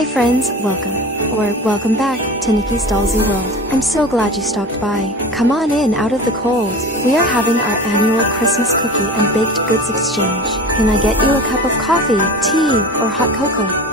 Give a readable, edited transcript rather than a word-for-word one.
Hi friends, welcome back to Nikki's Dollsy World. I'm so glad you stopped by. Come on in out of the cold. We are having our annual Christmas cookie and baked goods exchange. Can I get you a cup of coffee, tea, or hot cocoa?